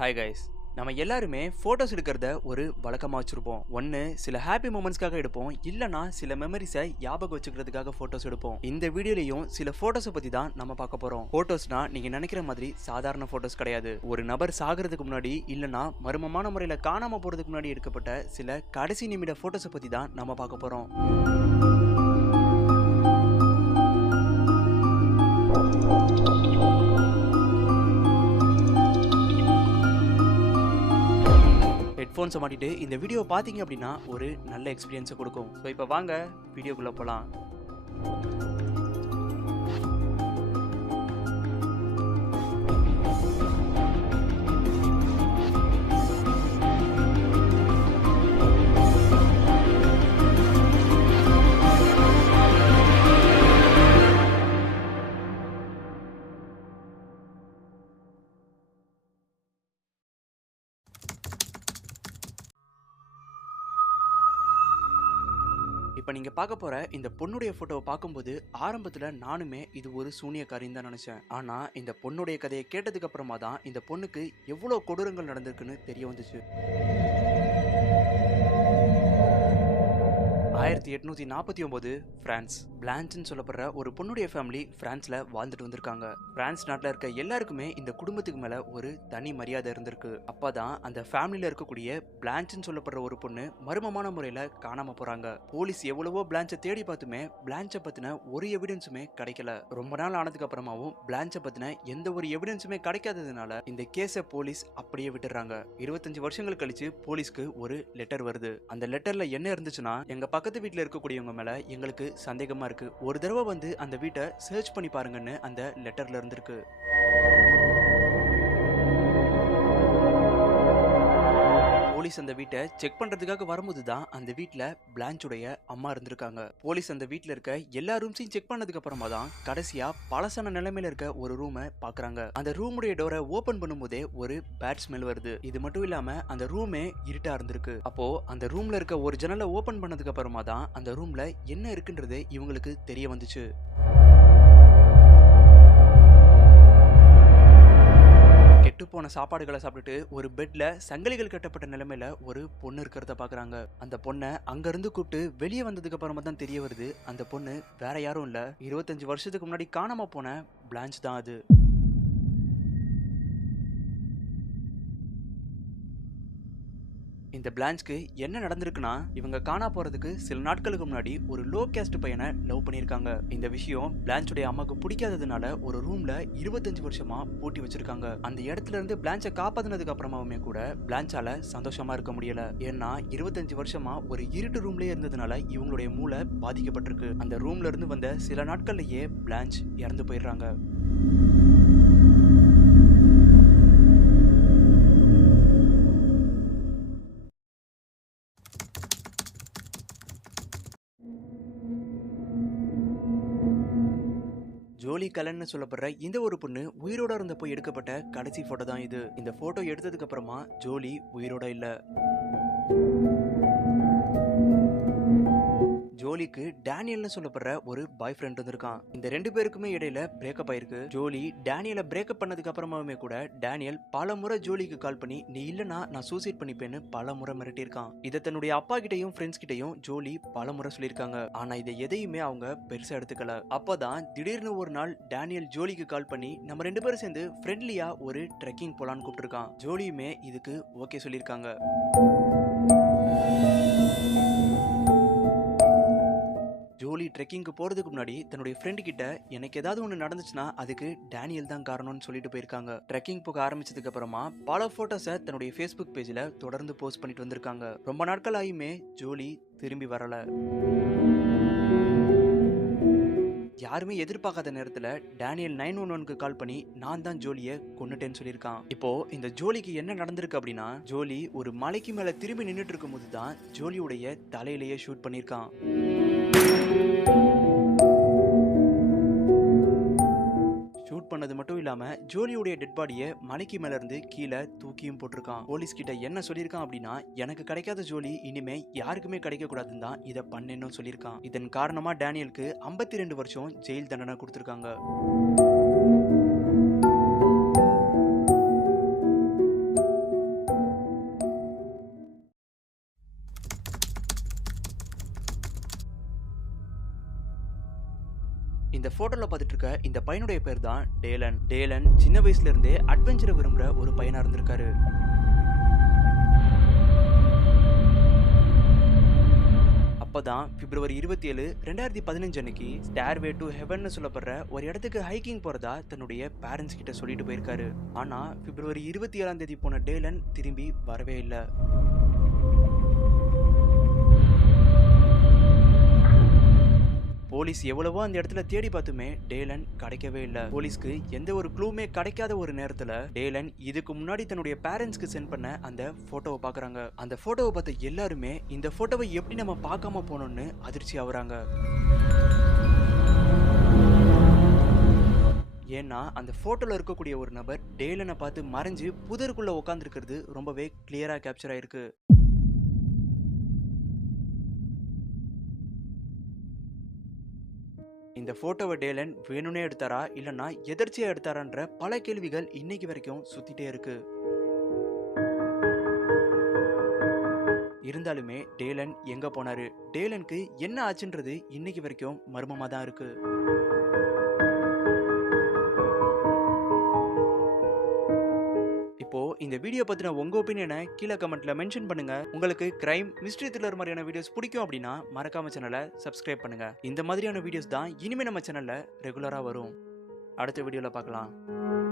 Hi guys. நம்ம எல்லாருமே photos எடுக்கிறத ஒரு வழக்கமாக வச்சுருப்போம். ஒன்று சில ஹாப்பி மூமெண்ட்ஸ்க்காக எடுப்போம், இல்லைனா சில மெமரிஸை ஞாபகம் வச்சுக்கிறதுக்காக ஃபோட்டோஸ் எடுப்போம். இந்த வீடியோலையும் சில ஃபோட்டோஸை பற்றி தான் நம்ம பார்க்க போகிறோம். ஃபோட்டோஸ்னா நீங்கள் நினைக்கிற மாதிரி சாதாரண ஃபோட்டோஸ் கிடையாது. ஒரு நபர் சாகிறதுக்கு முன்னாடி இல்லைனா மர்மமான முறையில் காணாமல் போகிறதுக்கு முன்னாடி எடுக்கப்பட்ட சில கடைசி நிமிட ஃபோட்டோஸை பற்றி தான் நம்ம பார்க்க போகிறோம். ஹெட்ஃபோன்ஸை மாட்டிட்டு இந்த வீடியோ பார்த்தீங்க அப்படின்னா ஒரு நல்ல எக்ஸ்பீரியன்ஸை கொடுக்கும். ஸோ இப்போ வாங்க வீடியோக்குள்ளே போகலாம். இப்போ நீங்கள் பார்க்க போகிற இந்த பொண்ணுடைய ஃபோட்டோவை பார்க்கும்போது ஆரம்பத்தில் நானுமே இது ஒரு சூனியக்காரின்னு தான் நினச்சேன். ஆனால் இந்த பொண்ணுடைய கதையை கேட்டதுக்கு அப்புறமா தான் இந்த பொண்ணுக்கு எவ்வளோ கொடூரங்கள் நடந்திருக்குன்னு தெரிய வந்துச்சு. 1849 பிரான்ஸ். பிளான்ச்னு சொல்லப்படுற ஒரு பொண்ணுடைய ஃபேமிலி பிரான்ஸ்ல வாழ்ந்துட்டு வந்திருக்காங்க. பிரான்ஸ் நாட்டில் இருக்க எல்லாருக்குமே இந்த குடும்பத்துக்கு மேல ஒரு தனி மரியாதை இருந்திருக்கு. அப்பதான் அந்த ஃபேமிலியில இருக்கக்கூடிய பிளான்ச்னு சொல்லப்படுற ஒரு பொண்ணு மர்மமான முறையில காணாம போறாங்க. போலீஸ் எவ்வளவோ பிளான்ச்சை தேடி பார்த்துமே பிளான்ச்சை பத்தின ஒரு எவிடன்ஸுமே கிடைக்கல. ரொம்ப நாள் ஆனதுக்கு அப்புறமாவும் பிளான்ச்சை பத்தின எந்த ஒரு எவிடன்ஸுமே கிடைக்காததுனால இந்த கேஸை போலீஸ் அப்படியே விட்டுறாங்க. 25 வருஷங்கள் கழிச்சு போலீஸ்க்கு ஒரு லெட்டர் வருது. அந்த லெட்டர்ல என்ன இருந்துச்சுன்னா, எங்க பக்கத்து வீட்டில் இருக்கக்கூடியவங்க மேல எங்களுக்கு சந்தேகமா இருக்கு, ஒரு தடவை வந்து அந்த வீட்டை சர்ச் பண்ணி பாருங்கன்னு அந்த லெட்டர்ல இருந்திருக்கு. போலீஸ் அந்த வீட்டை செக் பண்றதுக்காக வரும்போது தான் அந்த வீட்டுல பிளான்ச்சுடைய அம்மா இருந்திருக்காங்க. போலீஸ் அந்த வீட்டுல இருக்க எல்லா ரூம்ஸையும் செக் பண்ணதுக்கு அப்புறமா தான் கடைசியா பழசான நிலைமையில இருக்க ஒரு ரூமை பாக்குறாங்க. அந்த ரூமுடைய டோரை ஓபன் பண்ணும்போதே ஒரு பேட் ஸ்மெல் வருது. இது மட்டும் இல்லாம அந்த ரூமே இருட்டா இருந்திருக்கு. அப்போ அந்த ரூம்ல இருக்க ஒரு ஜன்னலை ஓபன் பண்ணதுக்கு அப்புறமா தான் அந்த ரூம்ல என்ன இருக்குன்றது இவங்களுக்கு தெரிய வந்துச்சு. போன சாப்பாடுகளை சாப்பிட்டுட்டு ஒரு பெட்ல சங்கிலிகள் கட்டப்பட்ட நிலைமையில ஒரு பொண்ணு இருக்கிறத பாக்குறாங்க. அந்த பொண்ணை அங்க இருந்து கூப்பிட்டு வெளியே வந்ததுக்கு அப்புறமா தான் தெரிய வருது, அந்த பொண்ணு வேற யாரும் இல்ல, 25 வருஷத்துக்கு முன்னாடி காணாம போன பிளான்ச் தான் அது. இந்த பிளான்ச்க்கு என்ன நடந்திருக்குன்னா, இவங்க காணா போறதுக்கு சில நாட்களுக்கு முன்னாடி ஒரு லோ கேஸ்ட் பையனை லவ் பண்ணிருக்காங்க. இந்த விஷயம் பிளான்ச்சுடைய அம்மாக்கு பிடிக்காததுனால ஒரு ரூம்ல 25 வருஷமா பூட்டி வச்சிருக்காங்க. அந்த இடத்துல இருந்து பிளான்ச்சை காப்பாத்தினதுக்கு அப்புறமாவுமே கூட பிளான்ச்சால சந்தோஷமா இருக்க முடியல. ஏன்னா 25 வருஷமா ஒரு இருட்டு ரூம்லயே இருந்ததுனால இவங்களுடைய மூளை பாதிக்கப்பட்டிருக்கு. அந்த ரூம்ல இருந்து வந்த சில நாட்கள்லயே பிளான்ச் இறந்து போயிடுறாங்க. ஜோலி கலன்னு சொல்லப்படுற இந்த ஒரு பொண்ணு உயிரோட இருந்தப்போ எடுக்கப்பட்ட கடைசி போட்டோ தான் இது. இந்த போட்டோ எடுத்ததுக்கு அப்புறமா ஜோலி உயிரோட இல்ல. ஜோலிக்கு டேனியல்னு சொல்லப்படுற ஒரு பாய் ஃப்ரெண்ட் இருந்திருக்கான். இந்த ரெண்டு பேருக்குமே இடையில பிரேக்கப் ஆயிருக்கு. ஜோலி டேனியலை பிரேக்கப் பண்ணதுக்கு அப்புறமாவே கூட டேனியல் பல முறை ஜோலிக்கு கால் பண்ணி நீ இல்லனா நான் சூசைட் பண்ணிப்பேன்னு பல முறை மிரட்டியிருக்கான். இதை தன்னுடைய அப்பா கிட்டையும் ஃப்ரெண்ட்ஸ் கிட்டையும் ஜோலி பல முறை சொல்லியிருக்காங்க. ஆனா இதை எதையுமே அவங்க பெருசா எடுத்துக்கல. அப்பதான் திடீர்னு ஒரு நாள் டேனியல் ஜோலிக்கு கால் பண்ணி நம்ம ரெண்டு பேரும் சேர்ந்து ஃப்ரெண்ட்லியா ஒரு ட்ரெக்கிங் போலான்னு கூப்பிட்டுருக்கான். ஜோலியுமே இதுக்கு ஓகே சொல்லியிருக்காங்க. ஜோலி ட்ரெக்கிங்க்கு போறதுக்கு முன்னாடி தன்னுடைய ஃப்ரெண்ட் கிட்ட எனக்கு ஏதாவது ஒன்று நடந்துச்சுன்னா அதுக்கு டேனியல் தான் காரணம்னு சொல்லிட்டு போயிருக்காங்க. ட்ரெக்கிங் போக ஆரம்பிச்சதுக்கு அப்புறமா பல போட்டோஸை தன்னுடைய ஃபேஸ்புக் பேஜ்ல தொடர்ந்து போஸ்ட் பண்ணிட்டு வந்திருக்காங்க. ரொம்ப நாட்கள் ஆயுமே ஜோலி திரும்பி வரல. யாருமே எதிர்பார்க்காத நேரத்துல டேனியல் 911க்கு கால் பண்ணி நான் தான் ஜோலியை கொன்னுட்டேன்னு சொல்லியிருக்கான். இப்போ இந்த ஜோலிக்கு என்ன நடந்திருக்கு அப்படின்னா, ஜோலி ஒரு மலைக்கு மேல திரும்பி நின்றுட்டு இருக்கும் போது தான் ஜோலியுடைய தலையிலேயே ஷூட் பண்ணியிருக்கான். ஷூட் பண்ணது மட்டும் இல்லாம ஜோலியுடைய டெட் பாடியை மலைக்கு மேல இருந்து கீழே தூக்கியும் போட்டிருக்கான். போலீஸ் கிட்ட என்ன சொல்லியிருக்கான் அப்படின்னா, எனக்கு கிடைக்காத ஜோலி இனிமே யாருக்குமே கிடைக்க கூடாதுன்னு தான் இதை பண்ணேன்னு சொல்லியிருக்கான். இதன் காரணமா டேனியலுக்கு 52 வருஷம் ஜெயில் தண்டனை கொடுத்திருக்காங்க. இந்த போட்டோல பார்த்துட்டு இருக்க இந்த பையனுடைய பேர் தான் டேலன். டேலன் சின்ன வயசுல இருந்தே அட்வென்ச்சரை விரும்புற ஒரு பையனா இருந்திருக்காரு. அப்பதான் பிப்ரவரி 27, 2015 அன்னைக்கு ஸ்டார்வே டு ஹெவன் சொல்லப்படுற ஒரு இடத்துக்கு ஹைக்கிங் போறதா தன்னுடைய பேரண்ட்ஸ் கிட்ட சொல்லிட்டு போயிருக்காரு. ஆனா பிப்ரவரி 27 போன டேலன் திரும்பி வரவே இல்லை. போலீஸ் எவ்வளவோ அந்த இடத்துல தேடி பார்த்துமே டேலன் கிடைக்கவே இல்லை. போலீஸ்க்கு எந்த ஒரு க்ளூமே கிடைக்காத ஒரு நேரத்துல டேலன் இதுக்கு முன்னாடி தன்னுடைய பேரண்ட்ஸ்க்கு சென்ட் பண்ண அந்த போட்டோவை பாக்குறாங்க. அந்த போட்டோவை பார்த்த எல்லாருமே இந்த போட்டோவை எப்படி நம்ம பார்க்காம போனோம்னு அதிர்ச்சி ஆகுறாங்க. ஏன்னா அந்த போட்டோல இருக்கக்கூடிய ஒரு நபர் டேலனை பார்த்து மறைஞ்சு புதருக்குள்ள உட்காந்துருக்கிறது ரொம்பவே கிளியரா கேப்சர் ஆயிருக்கு. இந்த போட்டோவை டேலன் வேணும்னே எடுத்தாரா இல்லைன்னா எதர்ச்சியா எடுத்தாரான்ற பல கேள்விகள் இன்னைக்கு வரைக்கும் சுத்திட்டே இருக்கு. இருந்தாலுமே டேலன் எங்க போனாரு, டேலனுக்கு என்ன ஆச்சுன்றது இன்னைக்கு வரைக்கும் மர்மமா தான் இருக்கு. இப்போ இந்த வீடியோ பத்தின உங்க ஒப்பீனியனை கீழே கமெண்ட்ல மென்ஷன் பண்ணுங்க. உங்களுக்கு கிரைம், மிஸ்ட்ரி த்ரில்லர் மாதிரியான வீடியோஸ் பிடிக்கும் அப்படின்னா மறக்காம சேனலை சப்ஸ்கிரைப் பண்ணுங்க. இந்த மாதிரியான வீடியோஸ் தான் இனிமே நம்ம சேனல்ல ரெகுலரா வரும். அடுத்த வீடியோல பார்க்கலாம்.